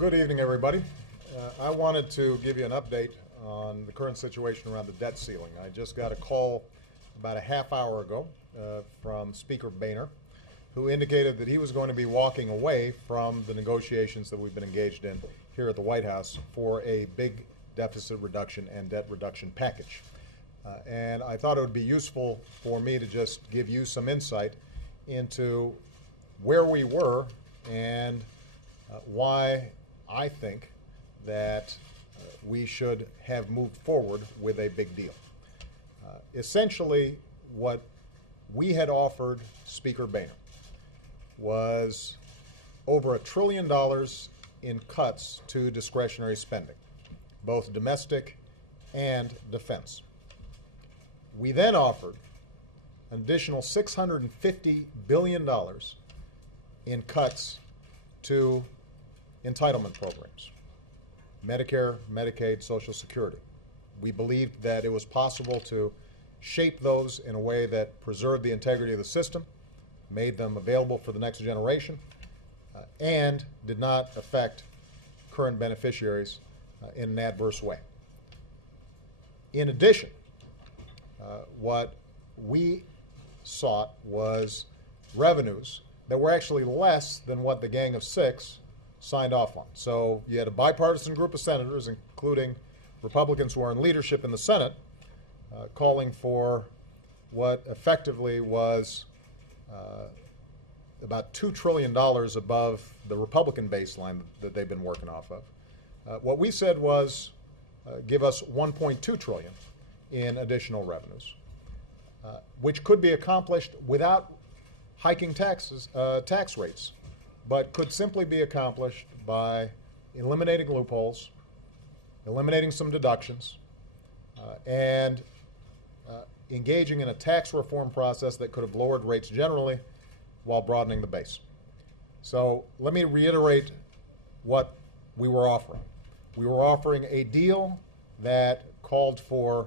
Good evening, everybody. I wanted to give you an update on the current situation around the debt ceiling. I just got a call about a half hour ago from Speaker Boehner, who indicated that he was going to be walking away from the negotiations that we've been engaged in here at the White House for a big deficit reduction and debt reduction package. And I thought it would be useful for me to just give you some insight into where we were and why I think that we should have moved forward with a big deal. Essentially, what we had offered Speaker Boehner was over $1 trillion in cuts to discretionary spending, both domestic and defense. We then offered an additional $650 billion in cuts to entitlement programs, Medicare, Medicaid, Social Security. We believed that it was possible to shape those in a way that preserved the integrity of the system, made them available for the next generation, and did not affect current beneficiaries in an adverse way. In addition, what we sought was revenues that were actually less than what the Gang of Six signed off on. So you had a bipartisan group of senators, including Republicans who are in leadership in the Senate, calling for what effectively was about $2 trillion above the Republican baseline that they've been working off of. What we said was give us $1.2 trillion in additional revenues, which could be accomplished without hiking tax rates, but could simply be accomplished by eliminating loopholes, eliminating some deductions, and engaging in a tax reform process that could have lowered rates generally while broadening the base. So let me reiterate what we were offering. We were offering a deal that called for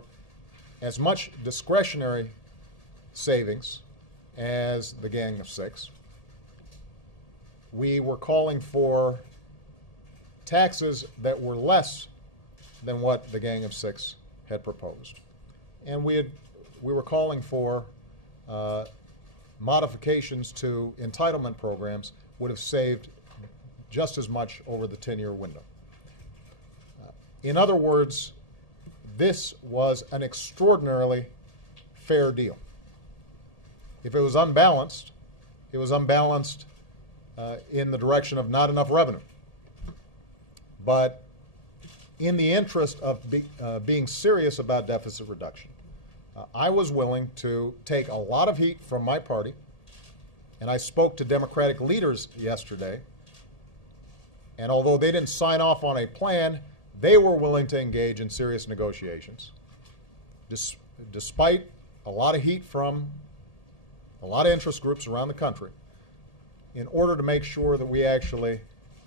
as much discretionary savings as the Gang of Six. We were calling for taxes that were less than what the Gang of Six had proposed. And we were calling for modifications to entitlement programs would have saved just as much over the 10-year window. In other words, this was an extraordinarily fair deal. If it was unbalanced, it was unbalanced in the direction of not enough revenue. But in the interest of being serious about deficit reduction, I was willing to take a lot of heat from my party, and I spoke to Democratic leaders yesterday, and although they didn't sign off on a plan, they were willing to engage in serious negotiations, despite a lot of heat from a lot of interest groups around the country, in order to make sure that we actually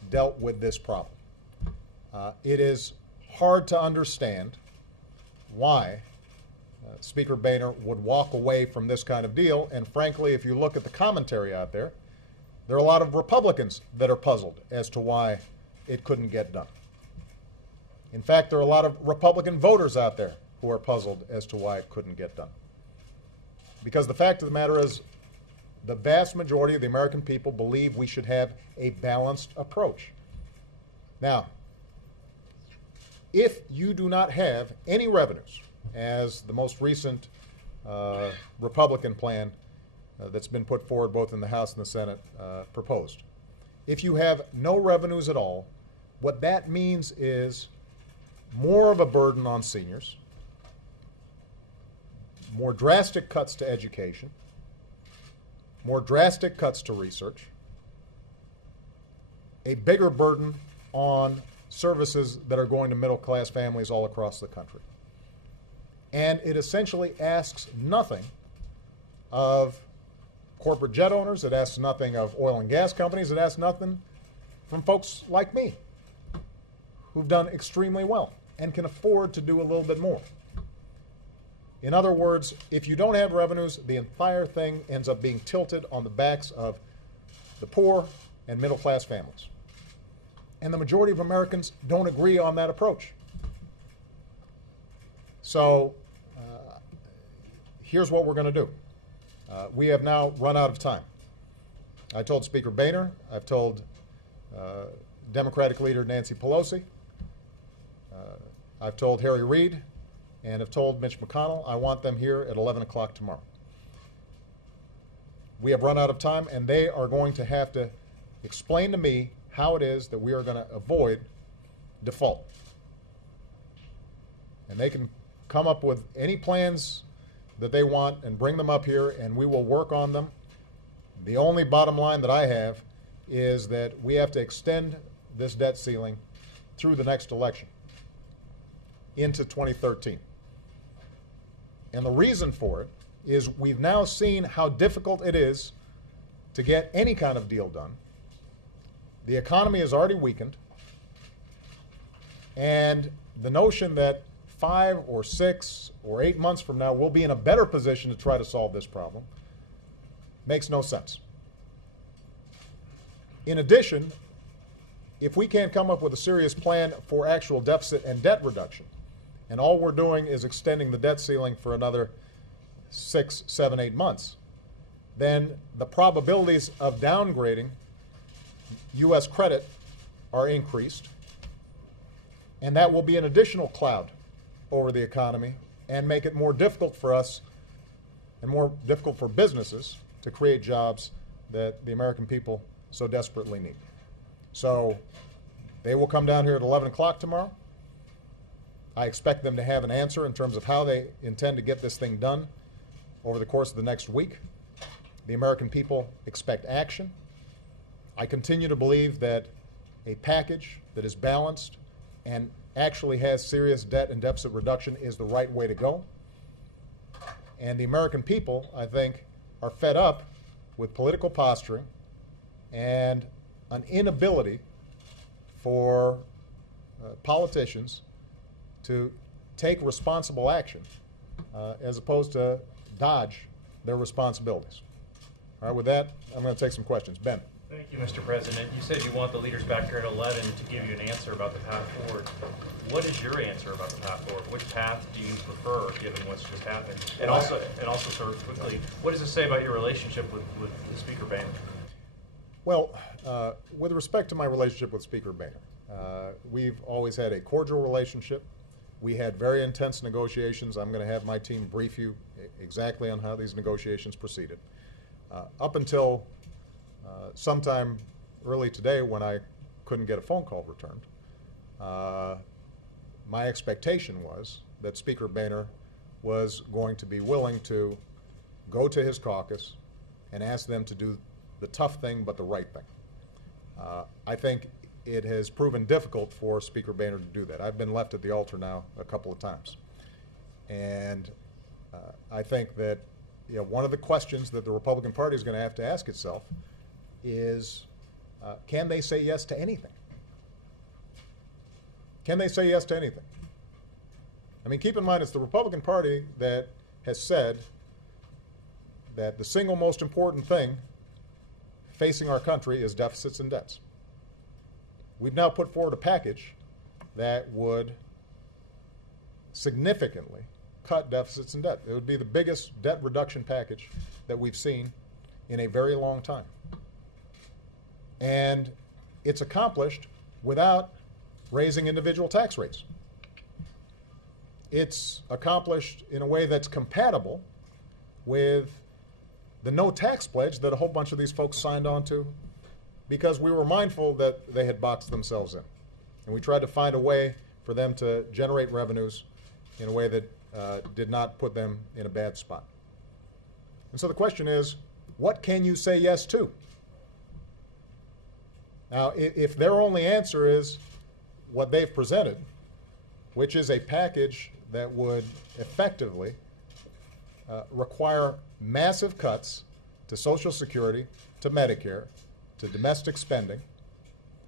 dealt with this problem. It is hard to understand why Speaker Boehner would walk away from this kind of deal, and frankly, if you look at the commentary out there, there are a lot of Republicans that are puzzled as to why it couldn't get done. In fact, there are a lot of Republican voters out there who are puzzled as to why it couldn't get done. Because the fact of the matter is, the vast majority of the American people believe we should have a balanced approach. Now, if you do not have any revenues, as the most recent Republican plan that's been put forward both in the House and the Senate proposed, if you have no revenues at all, what that means is more of a burden on seniors, more drastic cuts to education, more drastic cuts to research, a bigger burden on services that are going to middle-class families all across the country. And it essentially asks nothing of corporate jet owners, it asks nothing of oil and gas companies, it asks nothing from folks like me who've done extremely well and can afford to do a little bit more. In other words, if you don't have revenues, the entire thing ends up being tilted on the backs of the poor and middle-class families. And the majority of Americans don't agree on that approach. So here's what we're going to do. We have now run out of time. I told Speaker Boehner, I've told Democratic leader Nancy Pelosi, I've told Harry Reid, and I've told Mitch McConnell I want them here at 11 o'clock tomorrow. We have run out of time, and they are going to have to explain to me how it is that we are going to avoid default. And they can come up with any plans that they want and bring them up here, and we will work on them. The only bottom line that I have is that we have to extend this debt ceiling through the next election into 2013. And the reason for it is we've now seen how difficult it is to get any kind of deal done. The economy has already weakened, and the notion that 5 or 6 or 8 months from now we'll be in a better position to try to solve this problem makes no sense. In addition, if we can't come up with a serious plan for actual deficit and debt reduction, and all we're doing is extending the debt ceiling for another 6, 7, 8 months, then the probabilities of downgrading U.S. credit are increased, and that will be an additional cloud over the economy and make it more difficult for us and more difficult for businesses to create jobs that the American people so desperately need. So they will come down here at 11 o'clock tomorrow. I expect them to have an answer in terms of how they intend to get this thing done over the course of the next week. The American people expect action. I continue to believe that a package that is balanced and actually has serious debt and deficit reduction is the right way to go. And the American people, I think, are fed up with political posturing and an inability for politicians to take responsible action as opposed to dodge their responsibilities. All right, with that, I'm going to take some questions. Ben. Thank you, Mr. President. You said you want the leaders back here at 11 to give you an answer about the path forward. What is your answer about the path forward? Which path do you prefer, given what's just happened? And also, sort of quickly, what does it say about your relationship with Speaker Boehner? Well, with respect to my relationship with Speaker Boehner, we've always had a cordial relationship. We had very intense negotiations. I'm going to have my team brief you exactly on how these negotiations proceeded. Up until sometime early today, when I couldn't get a phone call returned, my expectation was that Speaker Boehner was going to be willing to go to his caucus and ask them to do the tough thing but the right thing. I think it has proven difficult for Speaker Boehner to do that. I've been left at the altar now a couple of times. And I think that one of the questions that the Republican Party is going to have to ask itself is, can they say yes to anything? Can they say yes to anything? I mean, keep in mind, it's the Republican Party that has said that the single most important thing facing our country is deficits and debts. We've now put forward a package that would significantly cut deficits and debt. It would be the biggest debt reduction package that we've seen in a very long time. And it's accomplished without raising individual tax rates. It's accomplished in a way that's compatible with the no tax pledge that a whole bunch of these folks signed on to because we were mindful that they had boxed themselves in. And we tried to find a way for them to generate revenues in a way that did not put them in a bad spot. And so the question is, what can you say yes to? Now, if their only answer is what they've presented, which is a package that would effectively require massive cuts to Social Security, to Medicare, to domestic spending,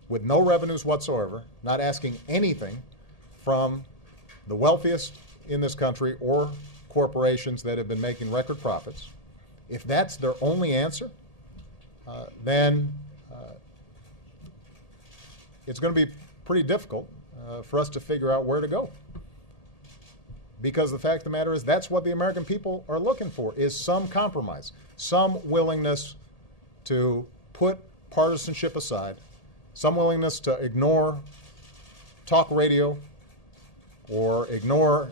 with no revenues whatsoever, not asking anything from the wealthiest in this country or corporations that have been making record profits, if that's their only answer, then it's going to be pretty difficult for us to figure out where to go. Because the fact of the matter is, that's what the American people are looking for, is some compromise, some willingness to put partisanship aside, some willingness to ignore talk radio or ignore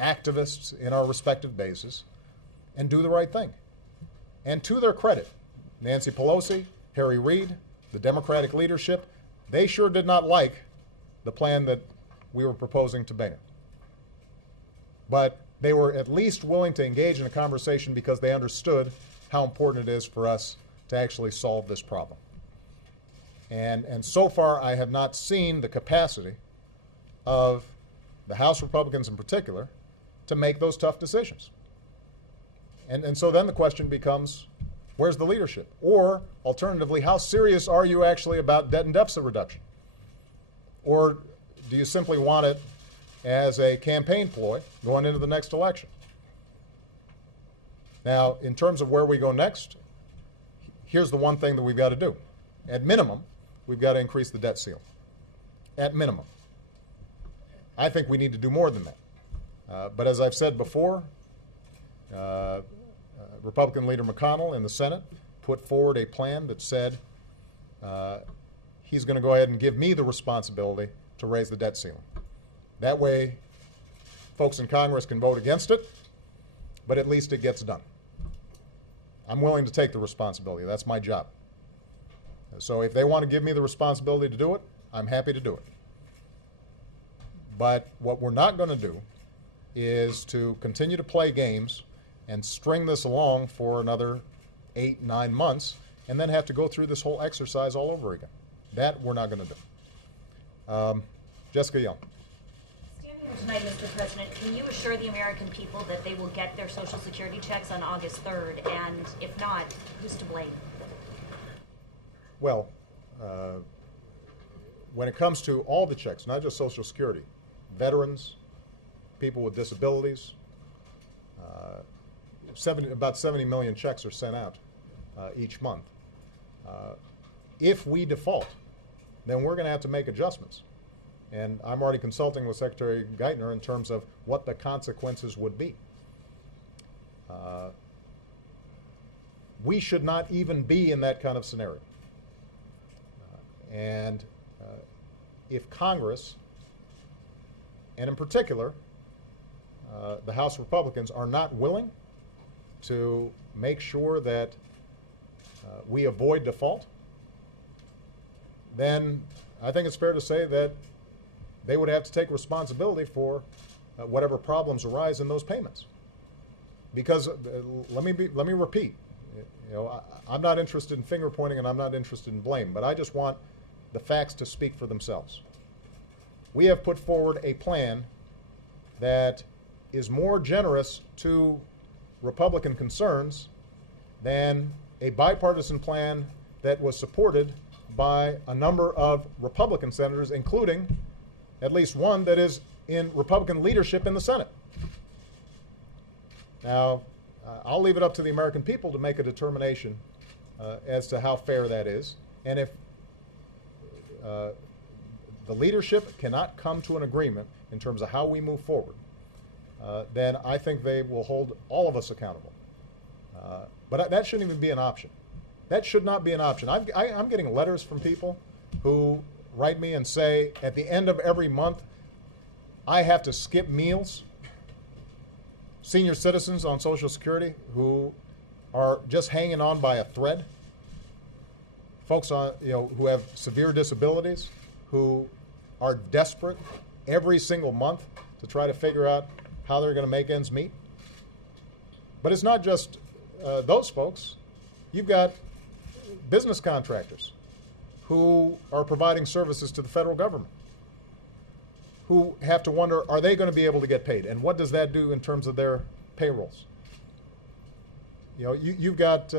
activists in our respective bases and do the right thing. And to their credit, Nancy Pelosi, Harry Reid, the Democratic leadership, they sure did not like the plan that we were proposing to Boehner. But they were at least willing to engage in a conversation because they understood how important it is for us to actually solve this problem. And so far, I have not seen the capacity of the House Republicans in particular to make those tough decisions. And so then the question becomes, where's the leadership? Or, alternatively, how serious are you actually about debt and deficit reduction? Or do you simply want it as a campaign ploy going into the next election? Now, in terms of where we go next, here's the one thing that we've got to do. At minimum, we've got to increase the debt ceiling. At minimum. I think we need to do more than that. But as I've said before, Republican leader McConnell in the Senate put forward a plan that said he's going to go ahead and give me the responsibility to raise the debt ceiling. That way, folks in Congress can vote against it, but at least it gets done. I'm willing to take the responsibility. That's my job. So if they want to give me the responsibility to do it, I'm happy to do it. But what we're not going to do is to continue to play games and string this along for another 8, 9 months and then have to go through this whole exercise all over again. That we're not going to do. Jessica Young. Standing here tonight, Mr. President, can you assure the American people that they will get their Social Security checks on August 3rd? And if not, who's to blame? Well, when it comes to all the checks, not just Social Security, veterans, people with disabilities, about 70 million checks are sent out each month. If we default, then we're going to have to make adjustments. And I'm already consulting with Secretary Geithner in terms of what the consequences would be. We should not even be in that kind of scenario. And if Congress, and in particular, the House Republicans, are not willing to make sure that we avoid default, then I think it's fair to say that they would have to take responsibility for whatever problems arise in those payments. Because let me repeat, I'm not interested in finger pointing and I'm not interested in blame, but I just want the facts to speak for themselves. We have put forward a plan that is more generous to Republican concerns than a bipartisan plan that was supported by a number of Republican senators, including at least one that is in Republican leadership in the Senate. Now, I'll leave it up to the American people to make a determination as to how fair that is. And if the leadership cannot come to an agreement in terms of how we move forward, then I think they will hold all of us accountable. But that shouldn't even be an option. That should not be an option. I'm getting letters from people who write me and say, at the end of every month, I have to skip meals. Senior citizens on Social Security who are just hanging on by a thread. Folks on, who have severe disabilities, who are desperate every single month to try to figure out how they're going to make ends meet. But it's not just those folks. You've got business contractors who are providing services to the federal government, who have to wonder, are they going to be able to get paid? And what does that do in terms of their payrolls? You've got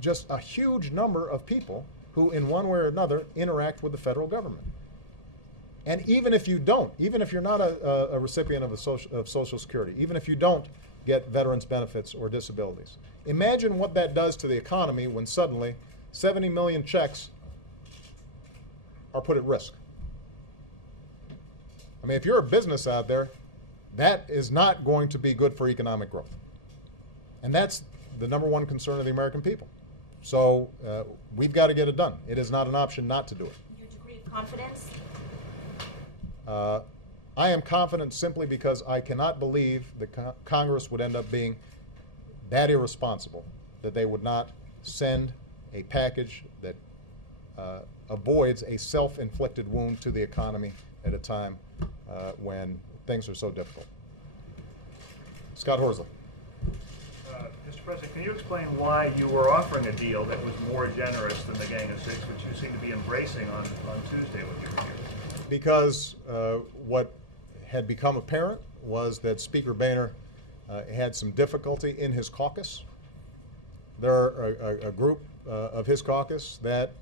just a huge number of people who, in one way or another, interact with the federal government. And even if you don't, even if you're not a recipient of Social Security, even if you don't get veterans benefits or disabilities, imagine what that does to the economy when suddenly 70 million checks are put at risk. I mean, if you're a business out there, that is not going to be good for economic growth. And that's the number one concern of the American people. So we've got to get it done. It is not an option not to do it. Your degree of confidence? I am confident simply because I cannot believe that Congress would end up being that irresponsible that they would not send a package that avoids a self-inflicted wound to the economy at a time when things are so difficult. Scott Horsley. Mr. President, can you explain why you were offering a deal that was more generous than the Gang of Six, which you seem to be embracing on Tuesday with your review? Because what had become apparent was that Speaker Boehner had some difficulty in his caucus. There are a group of his caucus that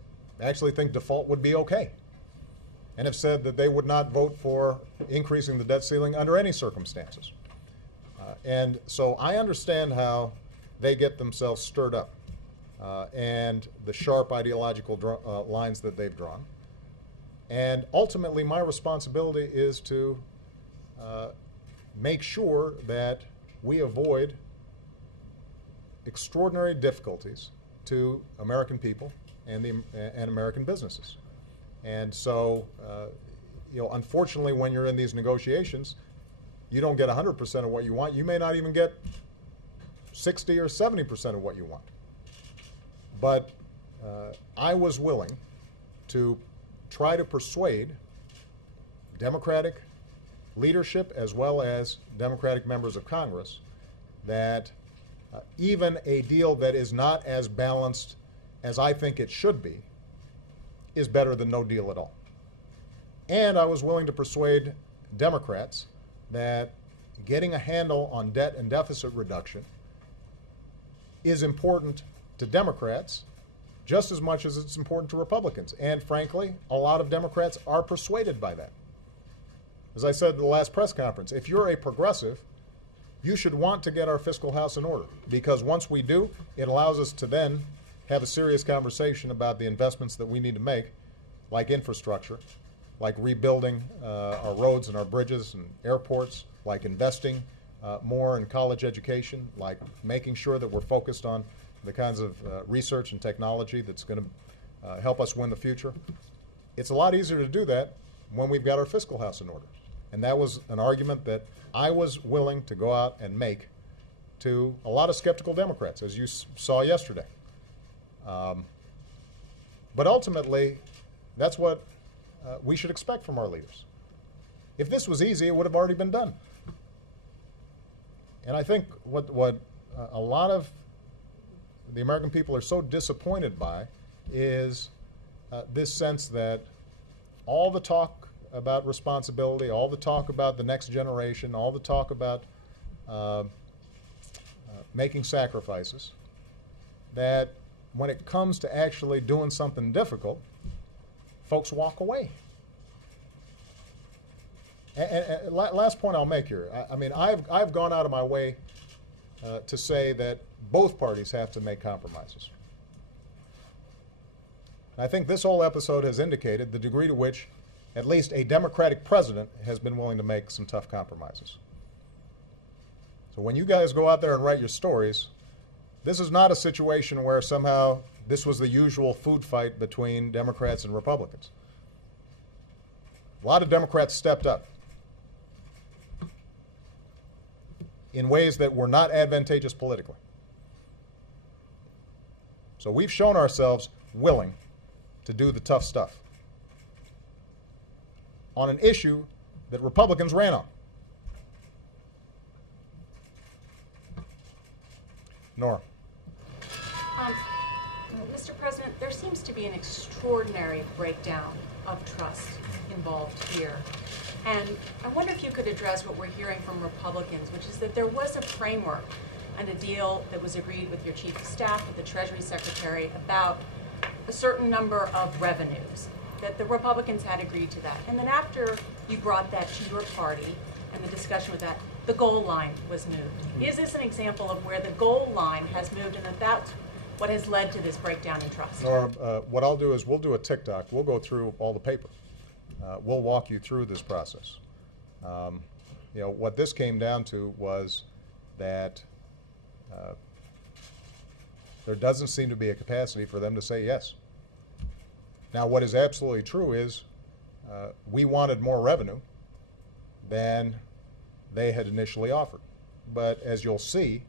actually think default would be okay and have said that they would not vote for increasing the debt ceiling under any circumstances. And so I understand how they get themselves stirred up and the sharp ideological lines that they've drawn. And ultimately, my responsibility is to make sure that we avoid extraordinary difficulties to American people and American businesses. And so, unfortunately, when you're in these negotiations, you don't get 100% of what you want. You may not even get 60 or 70% of what you want. But I was willing to try to persuade Democratic leadership as well as Democratic members of Congress that even a deal that is not as balanced as I think it should be is better than no deal at all. And I was willing to persuade Democrats that getting a handle on debt and deficit reduction is important to Democrats just as much as it's important to Republicans. And frankly, a lot of Democrats are persuaded by that. As I said at the last press conference, if you're a progressive, you should want to get our fiscal house in order, because once we do, it allows us to then have a serious conversation about the investments that we need to make, like infrastructure, like rebuilding our roads and our bridges and airports, like investing more in college education, like making sure that we're focused on the kinds of research and technology that's going to help us win the future. It's a lot easier to do that when we've got our fiscal house in order. And that was an argument that I was willing to go out and make to a lot of skeptical Democrats, as you saw yesterday. But ultimately, that's what we should expect from our leaders. If this was easy, it would have already been done. And I think what a lot of the American people are so disappointed by is this sense that all the talk about responsibility, all the talk about the next generation, all the talk about making sacrifices, that when it comes to actually doing something difficult, folks walk away. And last point I'll make here, I mean, I've gone out of my way to say that both parties have to make compromises. I think this whole episode has indicated the degree to which at least a Democratic president has been willing to make some tough compromises. So when you guys go out there and write your stories, this is not a situation where somehow this was the usual food fight between Democrats and Republicans. A lot of Democrats stepped up in ways that were not advantageous politically. So we've shown ourselves willing to do the tough stuff on an issue that Republicans ran on. Nora. Mr. President, there seems to be an extraordinary breakdown of trust involved here. And I wonder if you could address what we're hearing from Republicans, which is that there was a framework and a deal that was agreed with your Chief of Staff, with the Treasury Secretary, about a certain number of revenues, that the Republicans had agreed to that. And then after you brought that to your party and the discussion with that, the goal line was moved. Is this an example of where the goal line has moved and that that's What has led to this breakdown in trust? Nora, what I'll do is we'll do a TikTok. We'll go through all the paper. We'll walk you through this process. You know, what this came down to was that there doesn't seem to be a capacity for them to say yes. Now, what is absolutely true is we wanted more revenue than they had initially offered. But as you'll see,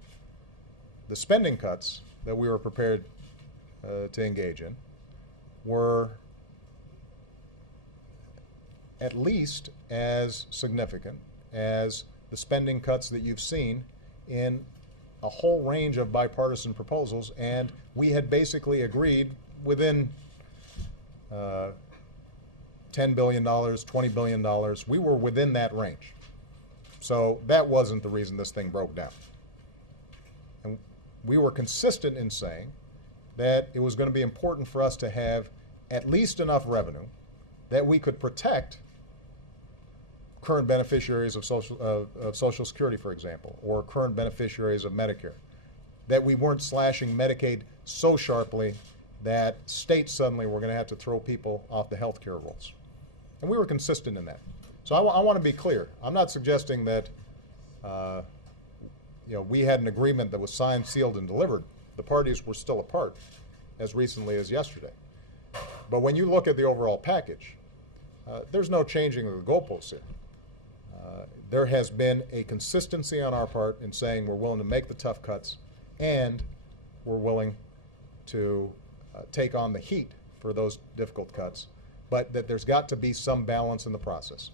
the spending cuts that we were prepared to engage in were at least as significant as the spending cuts that you've seen in a whole range of bipartisan proposals, and we had basically agreed within $10 billion, $20 billion. We were within that range. So that wasn't the reason this thing broke down. And we were consistent in saying that it was going to be important for us to have at least enough revenue that we could protect current beneficiaries of Social Security, for example, or current beneficiaries of Medicare, that we weren't slashing Medicaid so sharply that states suddenly were going to have to throw people off the health care rolls. And we were consistent in that. So I want to be clear. I'm not suggesting that we had an agreement that was signed, sealed, and delivered. The parties were still apart as recently as yesterday. But when you look at the overall package, there's no changing of the goalposts here. There has been a consistency on our part in saying we're willing to make the tough cuts and we're willing to take on the heat for those difficult cuts, but that there's got to be some balance in the process.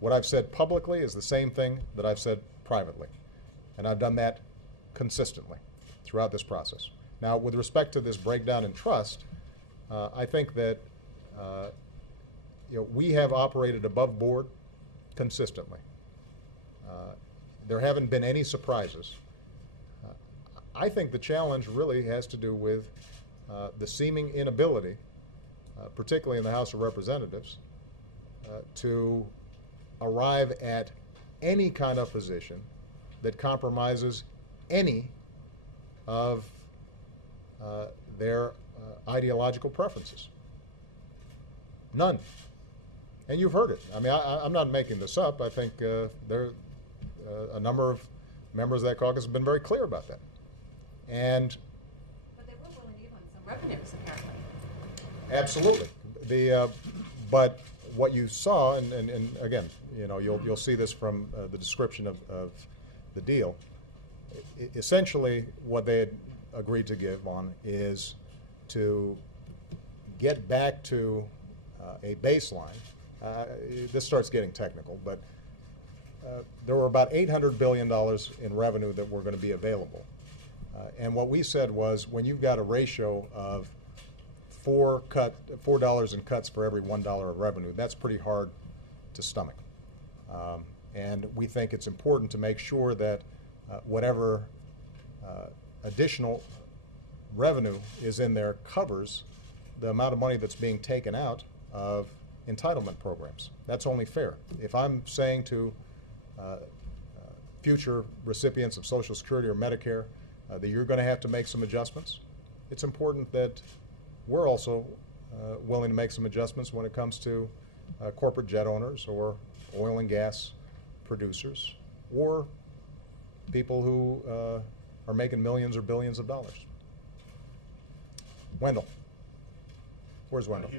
What I've said publicly is the same thing that I've said privately, and I've done that consistently throughout this process. Now, with respect to this breakdown in trust, I think that we have operated above board consistently. There haven't been any surprises. I think the challenge really has to do with the seeming inability, particularly in the House of Representatives, to arrive at any kind of position that compromises any of their ideological preferences. None. And you've heard it. I mean, I'm not making this up. I think a number of members of that caucus have been very clear about that. And But they were willing to give on some revenues, apparently. absolutely. But what you saw, and again, you'll see this from the description of the deal. Essentially, what they had agreed to give on is to get back to a baseline. This starts getting technical, but there were about $800 billion in revenue that were going to be available. And what we said was, when you've got a ratio of $4 in cuts for every $1 of revenue, that's pretty hard to stomach. And we think it's important to make sure that whatever additional revenue is in there covers the amount of money that's being taken out of entitlement programs. That's only fair. If I'm saying to future recipients of Social Security or Medicare that you're going to have to make some adjustments, it's important that we're also willing to make some adjustments when it comes to corporate jet owners or oil and gas producers or people who are making millions or billions of dollars. Wendell. Where's Wendell?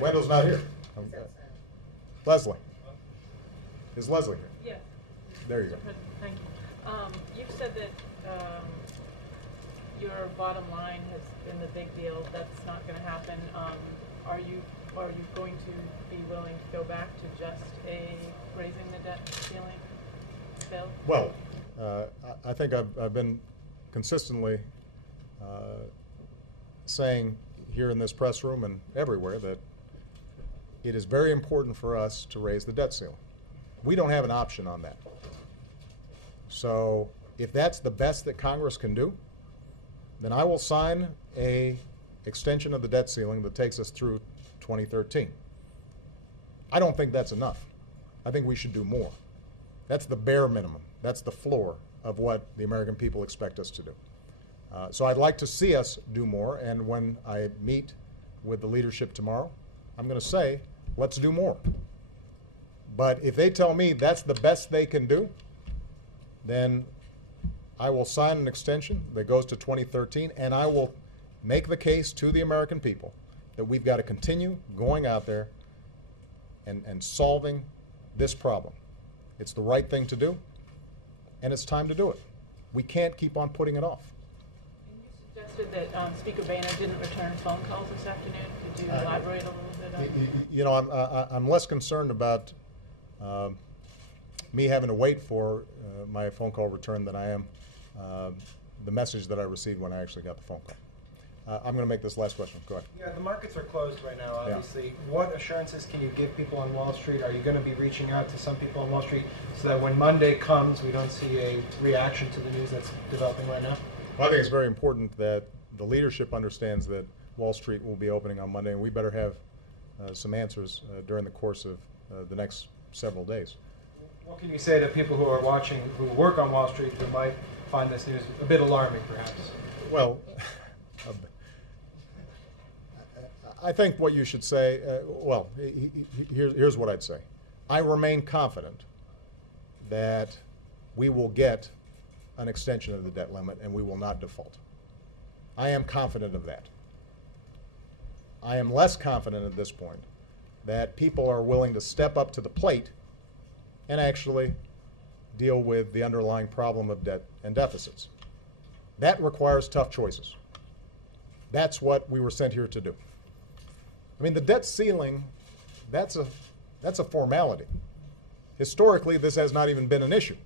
Wendell's not here. Leslie. Is Leslie here? Yes. There you go. Thank you. You've said that your bottom line has been the big deal. That's not going to happen. Are you going to be willing to go back to just raising the debt ceiling bill? Well, I think I've been consistently saying here in this press room and everywhere that it is very important for us to raise the debt ceiling. We don't have an option on that. So if that's the best that Congress can do, then I will sign a extension of the debt ceiling that takes us through 2013. I don't think that's enough. I think we should do more. That's the bare minimum. That's the floor of what the American people expect us to do. So I'd like to see us do more, and when I meet with the leadership tomorrow, I'm going to say, let's do more. But if they tell me that's the best they can do, then I will sign an extension that goes to 2013, and I will make the case to the American people that we've got to continue going out there and solving this problem. It's the right thing to do, and it's time to do it. We can't keep on putting it off. You suggested that Speaker Boehner didn't return phone calls this afternoon. Could you elaborate a little bit on You know, I'm less concerned about me having to wait for my phone call return than I am the message that I received when I actually got the phone call. I'm going to make this last question. Go ahead. Yeah, the markets are closed right now, obviously. Yeah. What assurances can you give people on Wall Street? Are you going to be reaching out to some people on Wall Street so that when Monday comes, we don't see a reaction to the news that's developing right now? Well, I think it's very important that the leadership understands that Wall Street will be opening on Monday, and we better have some answers during the course of the next several days. What can you say to people who are watching, who work on Wall Street, who might find this news a bit alarming, perhaps? Well, I think what you should say, here's what I'd say. I remain confident that we will get an extension of the debt limit and we will not default. I am confident of that. I am less confident at this point that people are willing to step up to the plate and actually deal with the underlying problem of debt and deficits. That requires tough choices. That's what we were sent here to do. I mean, the debt ceiling, that's a formality. Historically, this has not even been an issue.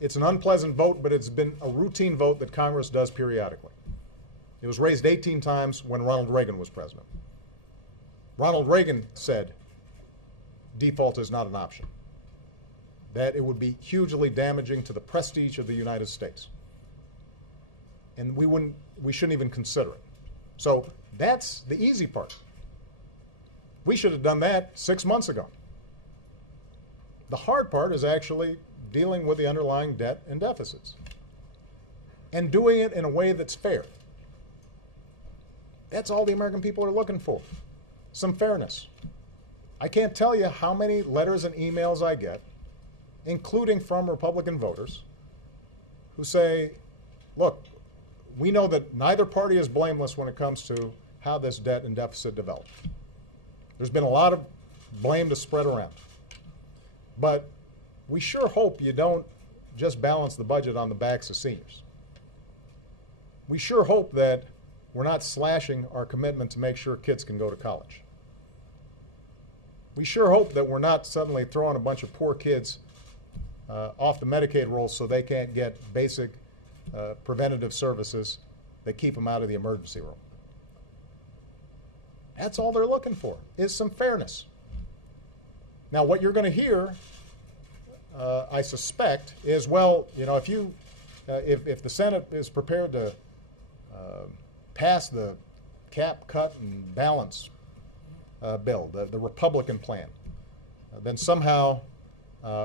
It's an unpleasant vote, but it's been a routine vote that Congress does periodically. It was raised 18 times when Ronald Reagan was president. Ronald Reagan said default is not an option, that it would be hugely damaging to the prestige of the United States. And we shouldn't even consider it. So that's the easy part. We should have done that 6 months ago. The hard part is actually dealing with the underlying debt and deficits and doing it in a way that's fair. That's all the American people are looking for, some fairness. I can't tell you how many letters and emails I get, including from Republican voters, who say, look, we know that neither party is blameless when it comes to how this debt and deficit developed. There's been a lot of blame to spread around. But we sure hope you don't just balance the budget on the backs of seniors. We sure hope that we're not slashing our commitment to make sure kids can go to college. We sure hope that we're not suddenly throwing a bunch of poor kids off the Medicaid rolls so they can't get basic preventative services that keep them out of the emergency room. That's all they're looking for, is some fairness. Now, what you're going to hear, I suspect, is, well, you know, if the Senate is prepared to pass the cap, cut, and balance bill, the Republican plan, then somehow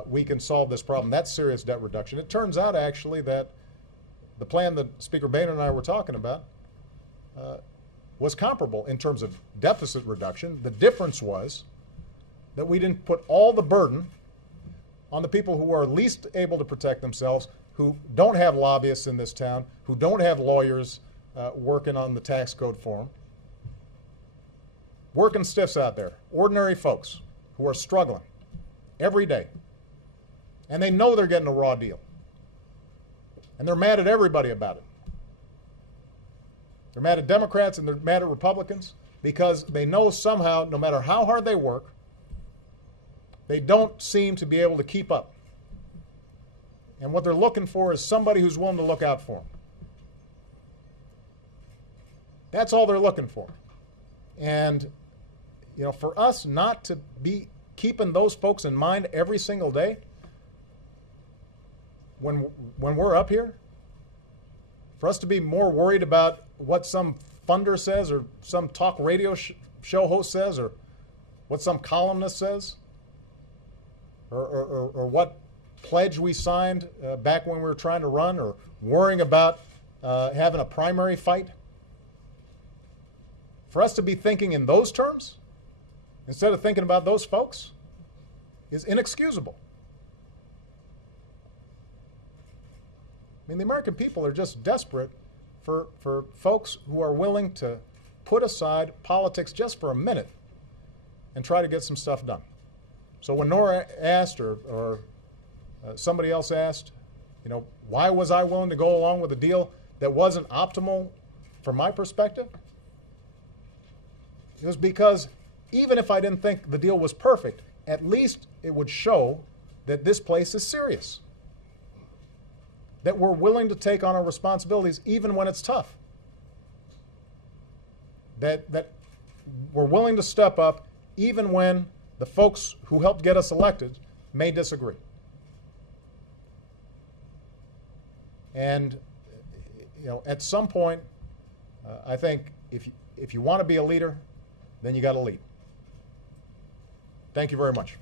we can solve this problem. That's serious debt reduction. It turns out, actually, that the plan that Speaker Boehner and I were talking about was comparable in terms of deficit reduction. The difference was that we didn't put all the burden on the people who are least able to protect themselves, who don't have lobbyists in this town, who don't have lawyers working on the tax code for them. Working stiffs out there, ordinary folks who are struggling every day. And they know they're getting a raw deal. And they're mad at everybody about it. They're mad at Democrats and they're mad at Republicans because they know somehow, no matter how hard they work, they don't seem to be able to keep up. And what they're looking for is somebody who's willing to look out for them. That's all they're looking for. And, you know, for us not to be keeping those folks in mind every single day when we're up here, for us to be more worried about what some funder says or some talk radio show host says or what some columnist says or what pledge we signed back when we were trying to run, or worrying about having a primary fight, for us to be thinking in those terms instead of thinking about those folks is inexcusable. I mean, the American people are just desperate for folks who are willing to put aside politics just for a minute and try to get some stuff done. So when Nora asked, or somebody else asked, you know, why was I willing to go along with a deal that wasn't optimal from my perspective? It was because even if I didn't think the deal was perfect, at least it would show that this place is serious, that we're willing to take on our responsibilities even when it's tough, that we're willing to step up even when the folks who helped get us elected may disagree. And you know, at some point, I think if you want to be a leader, then you got to lead. Thank you very much.